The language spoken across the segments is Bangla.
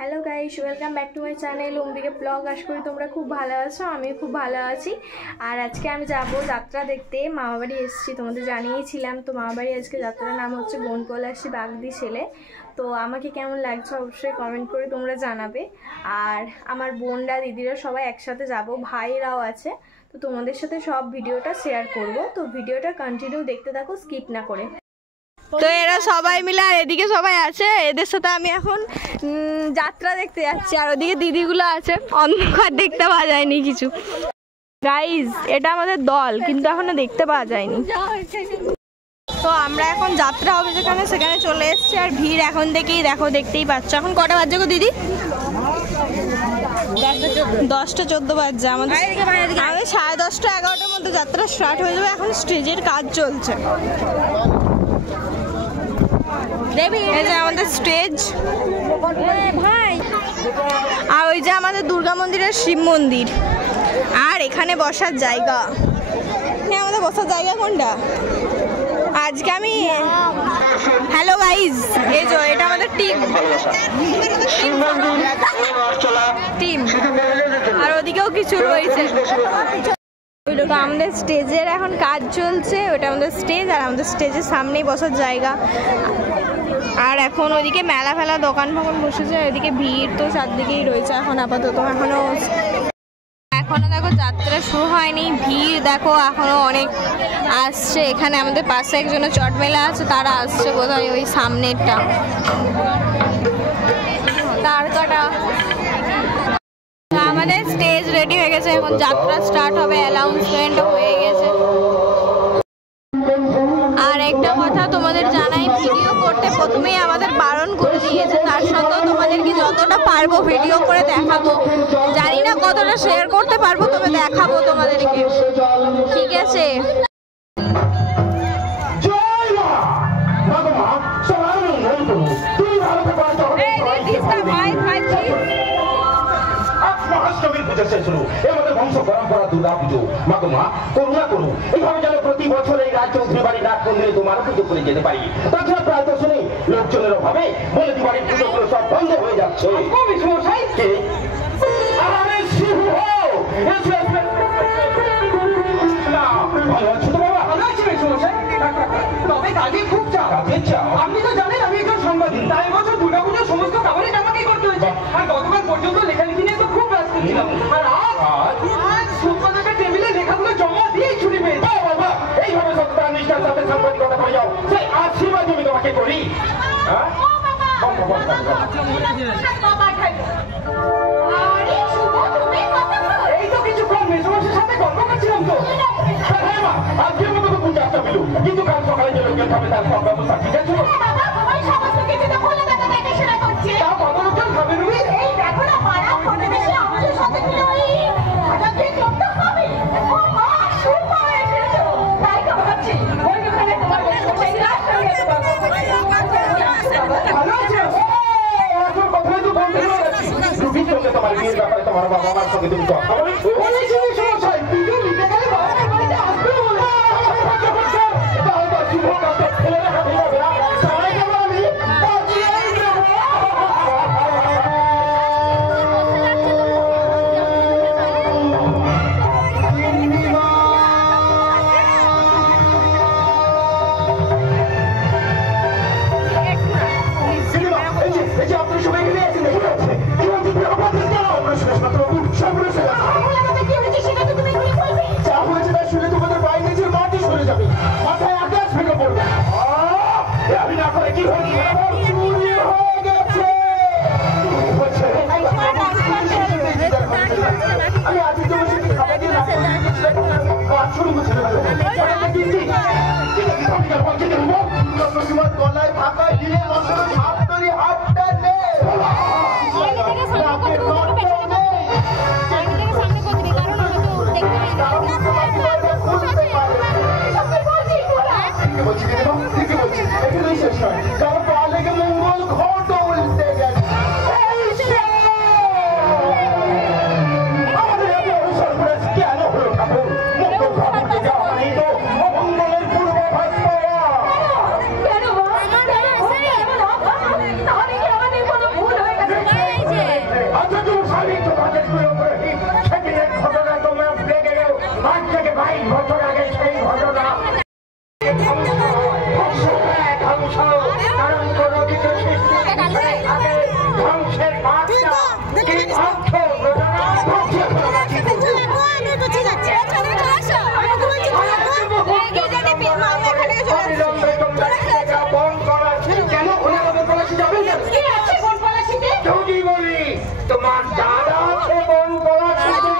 Hello guys, welcome back to my channel Ambika blog. আশা করি তোমরা খুব ভালো আছো, আমি খুব ভালো আছি। আর আজকে আমি যাব যাত্রা দেখতে, মামাবাড়ি এসেছি, তোমাদের জানিয়েছিলাম। তো মামাবাড়ি আজকে যাত্রার নাম হচ্ছে বনপলাশী বাগদি ছেলে। তো আমাকে কেমন লাগছে অবশ্যই কমেন্ট করে তোমরা জানাবে। আর আমার বোনরা দিদিরা সবাই একসাথে যাব, ভাইরাও আছে। তো তোমাদের সাথে সব ভিডিওটা শেয়ার করব। তো ভিডিওটা কন্টিনিউ দেখতে থাকো, স্কিপ না করে। তো এরা সবাই মিলে আর এদিকে সবাই আছে, এদের সাথে আমি এখন যাত্রা দেখতে যাচ্ছি। আর ওদিকে দিদিগুলো আছে, অন্ধকার দেখতে পাওয়া যায়নি কিছু। গাইজ, এটা আমাদের দল, কিন্তু এখনো দেখতে পাওয়া যায়নি। তো আমরা এখন যাত্রা হবে যেখানে, সেখানে চলে এসেছি। আর ভিড় এখন থেকেই দেখো, দেখতেই পাচ্ছ। এখন কটা বাজছে গো দিদি? 10টা 14 বাজছে। আমাদের 10:30 11টার মধ্যে যাত্রা স্টার্ট হয়ে যাবে। এখন স্টেজের কাজ চলছে। এই যে আমাদের স্টেজ, ভাই। আর ওই যে আমাদের দুর্গা মন্দিরের শিব মন্দির। আর এখানে বসার জায়গা, হ্যাঁ আমাদের বসার জায়গা কোনটা? আজকে আমি হ্যালো গাইজ, এই যে এটা আমাদের টিম। আর ওদিকেও কিছু রয়েছে। তো আমাদের স্টেজের এখন কাজ চলছে, ওটা আমাদের স্টেজ। আর আমাদের স্টেজের সামনেই বসার জায়গা। আর এখন ওইদিকে মেলা ফেলা দোকান ফোকান বসেছে, এদিকে ভিড় তো চারদিকেই রয়েছে এখন আপাতত। এখনো দেখো যাত্রা শুরু হয়নি, ভিড় দেখো এখনো অনেক আসছে। এখানে আমাদের পাশে একজনের চট মেলা আছে, তারা আসছে বোধহয় ওই সামনেরটা তার কাটা। আমাদের স্টেজ রেডি হয়ে গেছে, এখন যাত্রা স্টার্ট হবে, অ্যানাউন্সমেন্ট হয়ে গেছে। আর একটা কথা তোমাদের জানাই, ভিডিও করতে প্রথমেই আমাদের বারণ করে দিয়েছে। তার সত্ত্বেও তোমাদেরকে যতটা পারবো ভিডিও করে দেখাবো। জানি না কতটা শেয়ার করতে পারবো, তবে দেখাবো তোমাদেরকে, ঠিক আছে? বংশ পরম্পরা দুর্গা পুজো, মাগমা করুণা করুন, এইভাবে যেন প্রতি বছর এই রাজচৌধুরী বাড়ি নাট মন্দিরে তোমার পুজো করে যেতে পারি। তাছাড়া প্রায় তো শুনি লোকজনের অভাবে বলে বাড়ির পুজোগুলো সব বন্ধ হয়ে যাচ্ছে। আপনি তো জানেন আমি একজন সাংবাদিক, তাই বছর দুর্গা পুজোর সমস্ত কাভারেজ আমাকেই করতে হয়েছে। আর গতকাল পর্যন্ত লেখালেখি নিয়ে তো খুব ব্যস্ত ছিলাম। আর আজ সম্পাদকের টেবিলে লেখাগুলো জমা দিয়েই ছুটি পেয়েছি। বাবা, এইভাবে সত্যতা নিষ্ঠার সাথে সাংবাদিকতা করে যাও, সেই আশীর্বাদ আমি তোমাকে করি। এই তো কিছুক্ষণ মেসোমশাইয়ের সাথে গল্প করছিলাম তো। আজকের মতো তো পূজা আসতে পেল, কিন্তু কাল সকালে যে লোকজন খাবে তার সব ব্যবস্থা ঠিক আছে? তাও কত লোকজন খাবে রুবি? তোমার বিয়ের ব্যাপারে তোমার বাবা মার সঙ্গে তুমি কথা বলে গলায় ফাঁকা দিয়ে হাতটা নেই। মঙ্গল ঘট উল্টে গেছে। আমাদের কেন হলো ঠাকুর? মঙ্গল ঘট উল্টে যাওয়া মানে তো অমঙ্গলের পূর্বাভাস পাওয়া। কেন আমাদেরগুলো পুরোহিত সেদিনের ঘটনা তোমরা ভুলে গেলেও আজ থেকে 22 বছর আগে সেই ঘটনা ধ্বংস, কারণ কোন কিছু সৃষ্টি আগে ধ্বংসের মাত্রা কি অর্থ তোমার দাদা আছে বন পলাশিতে,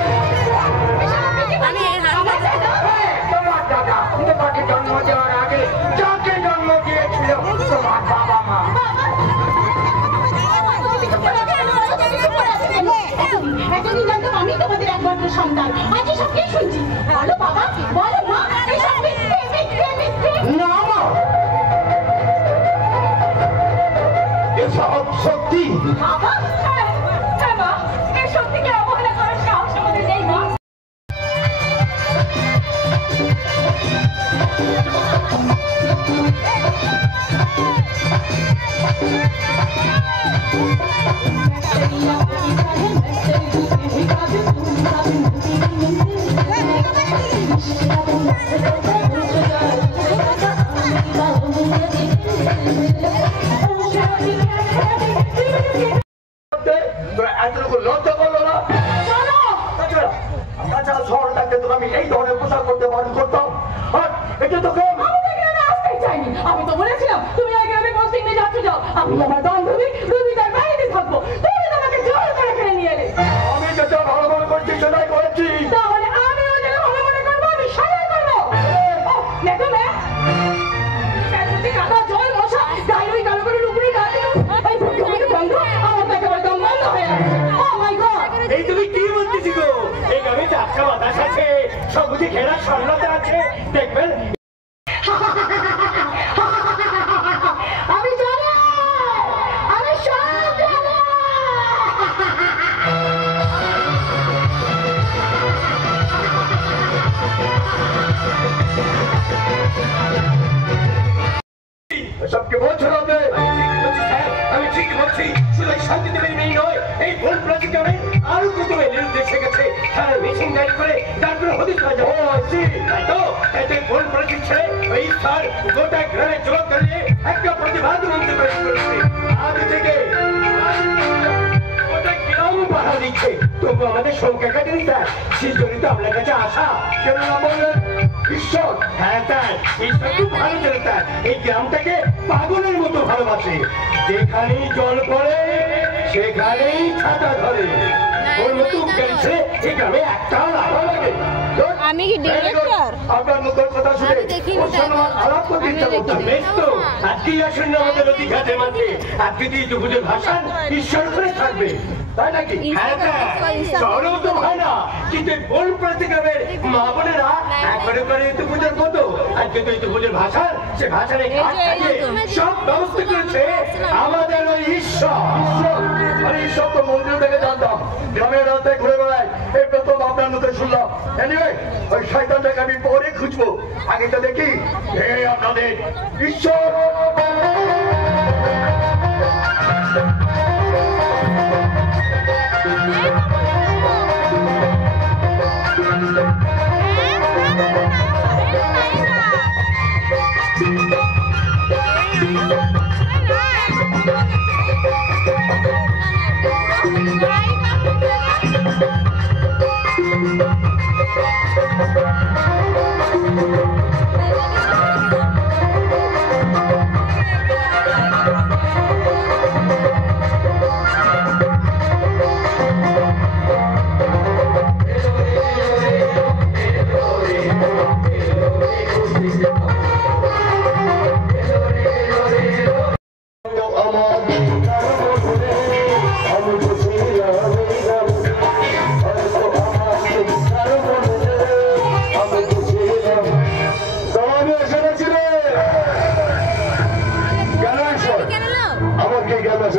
তোমার দাদা তোমাকে জন্ম দেওয়ার আগে যাকে জন্ম দিয়েছিল তোমার বাবা মা। এতদিন জানতাম আমি তোমাদের একমাত্র সন্তান, আজ সব কি শুনছি? বলো বাবা, বলো মা, এসব না মা, এসব সত্যি। বাবা, মা, এই সত্যিকে অবহেলা করার সাহস আমাদের নেই মা। লজ্জা করলো না? তাছাড়া শহর থাকতে তো আমি এই ধরনের পোশাক করতে বারণ করতাম। আর এটা তো আমি তো বলেছিলাম তুমি আগে আমি পোস্টিং নিয়ে যাচ্ছ, যাও। আমি আমার বান্ধবী রুবিতার বাড়িতে থাকবো, তুমি আমাকে জোর করে ফেলে নিয়ে এলে। আমি যেটা ভালো মনে করছি সেটাই করেছি। তাহলে আমিও যেটা ভালো মনে করবো আমি সেটাই করবো। কাদা জল মশা গায়ে ওই কালো করে উপরে না দিল, এই ফুটফুটে বন্ধ আমার তো একেবারে দম বন্ধ হয়ে গেছে। ও মাই গড, এই তুমি কি বলতেছি গো? এই গ্রামে চারটা বাতাস আছে, সবুজে ঘেরা সামলাতে আছে, দেখবেন। আমি জানি, আমি সব জানি। সবকে বলছেন আপনি? আমি ঠিক বলছি, শুধু এই শান্তি দেবেন এই নয়, এই ভুল প্রতিক্রমে আরো কত নির্দেশ গেছে তারা মিশিং গাড়ি করে তারপরে হতে চায়। ও তাই তো, এতে ভুল প্রতীক ছেড়ে ওই স্যার গোটা গ্রামে জবাব দাঁড়িয়ে একটা প্রতিবাদ মন্ত্র করেছে। আগে থেকে গোটা গ্রাম বাধা দিচ্ছে, তবু আমাদের সংখ্যা কাটে নি স্যার, সেই জন্য তো আপনার কাছে আসা। কেন না বললেন? ঈশ্বর, হ্যাঁ স্যার, ঈশ্বর খুব ভালো ছেলে স্যার, এই গ্রামটাকে পাগলের মতো ভালোবাসে। যেখানেই জল পড়ে সেখানেই ছাতা ধরে। ওর মতো গেছে এই গ্রামে একটাও লাভা লাগে। আমি কি ডিরেক্টর? আপনার মুখের কথা শুনে ওর সঙ্গে আমার আলাপ করতে ইচ্ছা করছে। বেশ তো, আজকেই আসুন আমাদের অধিকারের মাঝে। আজকে দিয়ে দুপুরের ভাষণ ঈশ্বর করে থাকবে, তাই নাকি? হ্যাঁ স্যার, শহরেও তো হয় না, কিন্তু কোন প্রতিগ্রামের মা বোনেরা একবারে করে ঋতু পুজোর মতো আজকে তো ঋতু পুজোর ভাষণ, সে ভাষণে ঘাট খাইয়ে সব ব্যবস্থা করেছে আমাদের ওই ঈশ্বর। আরে ঈশ্বর তো মন্দির থেকে জানতাম, গ্রামের রাস্তায় ঘুরে বেড়ায়, এই প্রথম আপনার মধ্যে শুনলাম। এনিওয়ে, ওই শয়তানটাকে আমি পরে খুঁজবো, আগে তো দেখি হে আপনাদের ঈশ্বর।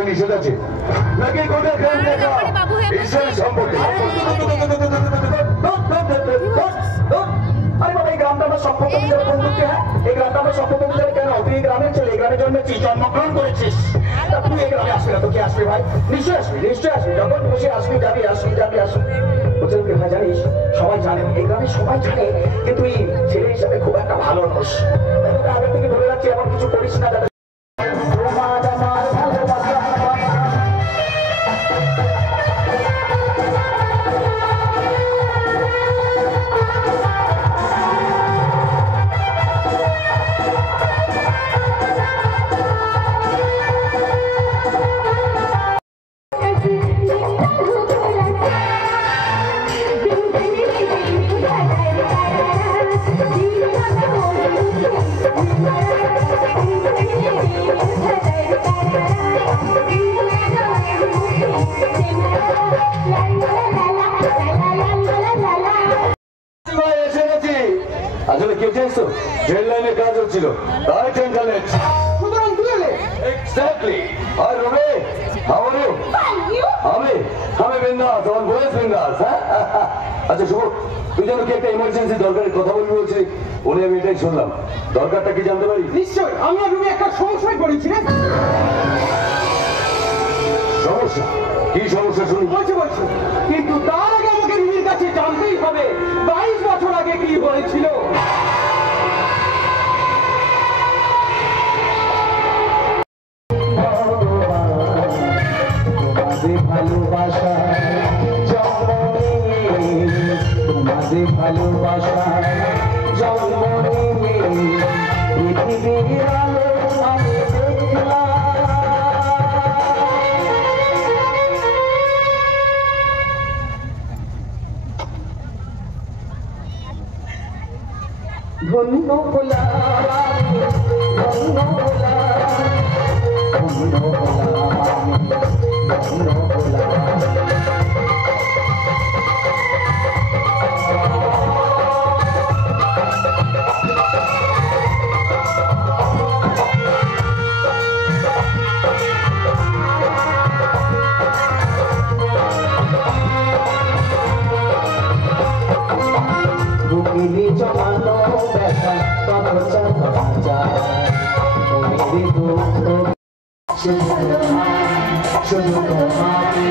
নিষেধ আছে নাকি গোটা গ্রাম দেখা ঈশ্বরের সম্পর্কে? গ্রামটা আমার সভ্যতা বিজয় বন্ধুকে। হ্যাঁ, এই গ্রামটা আমার সভ্যতা বিজয় কেন? তুই এই গ্রামের ছেলে, এই গ্রামে জন্মেছিস, জন্মগ্রহণ করেছিস, তা তুই এই গ্রামে আসবি না? তো কি আসবি ভাই? নিশ্চয়ই আসবি, নিশ্চয়ই আসবি। যখন বসে আসবি, যাবি, আসবি, যাবি, আসবি। বুঝলি ভাই, জানিস সবাই জানে, এই গ্রামে সবাই জানে যে তুই ছেলে হিসাবে খুব একটা ভালো নোস। আগে থেকে ধরে রাখছি, এমন কিছু করিস না যাতে আসলে কে চাইছো? ট্রেন লাইনে কাজ হচ্ছিল, তাই ট্রেনটা লেট। সুতরাং তুই এলে? এক্স্যাক্টলি। আর রবে, আমারও আমি বিন্দাস, আমার বয়স বিন্দাস। আচ্ছা শুভ, তুই যেন কি একটা ইমার্জেন্সি দরকারের কথা বলবি বলছিলি, উনি আমি এটাই শুনলাম। দরকারটা কি জানতে পারি? নিশ্চয়, আমি আর রুমি একটা সমস্যায় পড়েছি রে। সমস্যা? কি সমস্যা শুনি? বলছি কিন্তু তার আগে আমাকে রুমির কাছে জানতেই হবে 22 বছর আগে কি হয়েছিল। ভালোবাসা তোমাদের ভালোবাসা জন্ম পৃথিবীর আলো আমি দেখলাম। ধন্য হলাম, ধন্য হলাম, ধন্য হলাম, ধন্য হলাম। বুকেলি জমানো ব্যথা কত চাচা মেরে দুঃখ শুধু তোমাকে।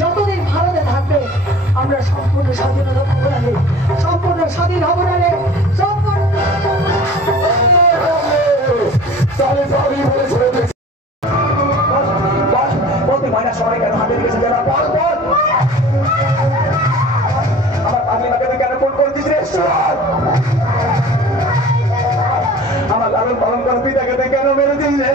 যতদিন ভারতে থাকবে আমরা সম্পূর্ণ স্বাধীনতা পাবো না, সম্পূর্ণ স্বাধীন হবো না, ময়না সবাই কেন হাতে রেখেছে যারা বল বল আমার কাকিমাকে তুই কেন ফোন করছিস রে? আমার লালন পালন করা পিতাকে তুই কেন মেরে দিস রে?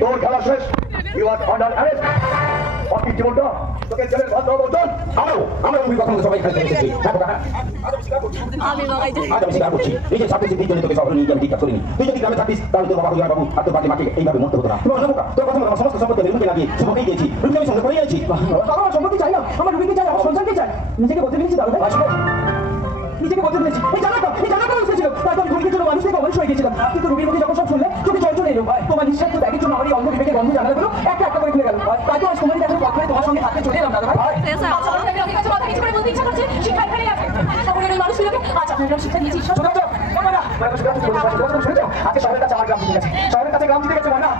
তোর খেলা শেষ। You are under arrest. বাকি জীবনটা তোকে জেলের ভাত দেওয়া বলছেন। আমরা কথা সবাই খেলতে এসেছি। আমি বাগাইতে আজ আমি স্বীকার করছি, এই যে ছাত্রী জন্য তোকে শহরে নিয়ে আমি ঠিকঠাক করিনি। তুই যদি গ্রামে থাকিস তাহলে তোর বাবা হুজুর বাবু আর তোর বাকি মাকে এইভাবে মরতে হতো না। তোর কথা আমার সমস্ত সম্পত্তি আমি রুমকে লাগিয়ে শুভকেই দিয়েছি। রুমকে আমি সঙ্গে করে যাচ্ছি। আমার সম্পত্তি চাই না, আমার রুমকে চাই, আমার সন্তানকে চাই। নিজেকে বলতে পেরেছি তাহলে নিজেকে বলতে পেরেছি। এই জানাটা এসেছিল, তারপর আমি রুমকের জন্য মানুষ থেকে অমানুষ হয়ে গেছিলাম। কিন্তু রুমের মধ্যে যখন সব শুনলে চোখে জল চলে এলো। তোমার নিঃশ্বাস তো ব্যাগের জন্য আমার এই অন্ধ বিবেকের গন্ধ জানালাগুলো একটা একটা করে খুলে গেল। তাই তো আজ তোমার দেখার পর তোমার সঙ্গে থাকতে চলে এলাম দাদা ভাই। আজকে শহরের কাছে আমার গ্রাম জিতে গেছে, শহরের কাছে গ্রাম জিতে গেছে মনে না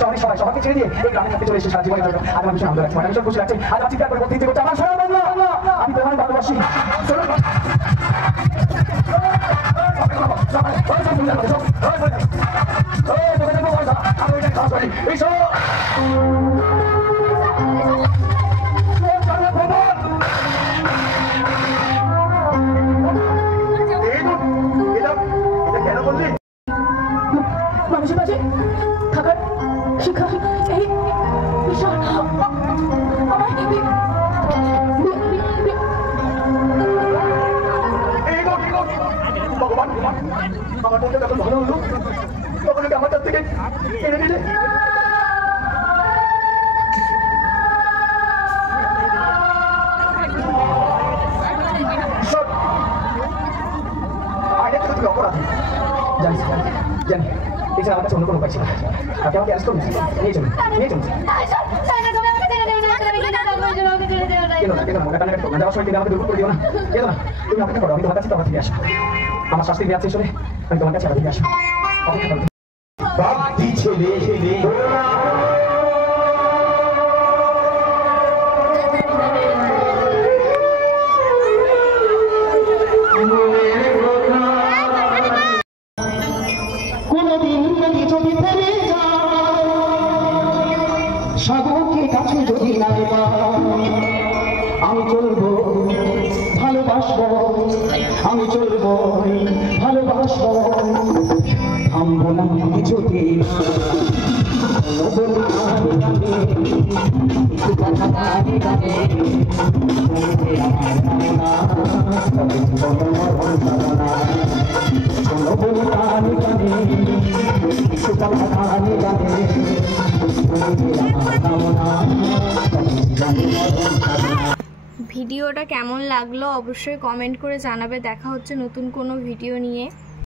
শহরের সবাই সবাইকে ছেড়ে দিয়ে এই গ্রামে থাকতে চলে এসে সারা জীবনের জন্য আজ আমার ভীষণ আনন্দ লাগছে, ভীষণ খুশি লাগছে। আজ আমার চিন্তা করে বলতে ইচ্ছে করছে আমার সোনার বাংলা, আমি তোমার ভালোবাসি। মানুষের কাছে থাকার শিক্ষা এই বিশাল ভগবান আমার মধ্যে যখন ভালো হলো তখন এটা আমার কাছ থেকে কেড়ে নিলে। তুমি অপরাধ জানিস জানি এছাড়া আমার কাছে অন্য কোনো উপায় ছিল। আপনি আমাকে অ্যারেস্ট করুন, নিয়ে চলুন যাওয়ার সময় আমাকে দুর্ভোগ করে দিও না। কেন না তুমি অপেক্ষা করো, আমি তোমার কাছে তোমার ফিরে আসবো। আমার শাস্তির মেয়াদ শেষ হলে আমি তোমার কাছে আবার ফিরে আসবো। অপেক্ষা করো। কোনদিন যদি যদি ফেলে সাগরকে কাছে যদি নাই আমি চলবো ভালোবাসবো, আমি চলবো ভালোবাসবো, থামবো না কিছুতে। ভিডিওটা কেমন লাগলো অবশ্যই কমেন্ট করে জানাবে। দেখা হচ্ছে নতুন কোনো ভিডিও নিয়ে।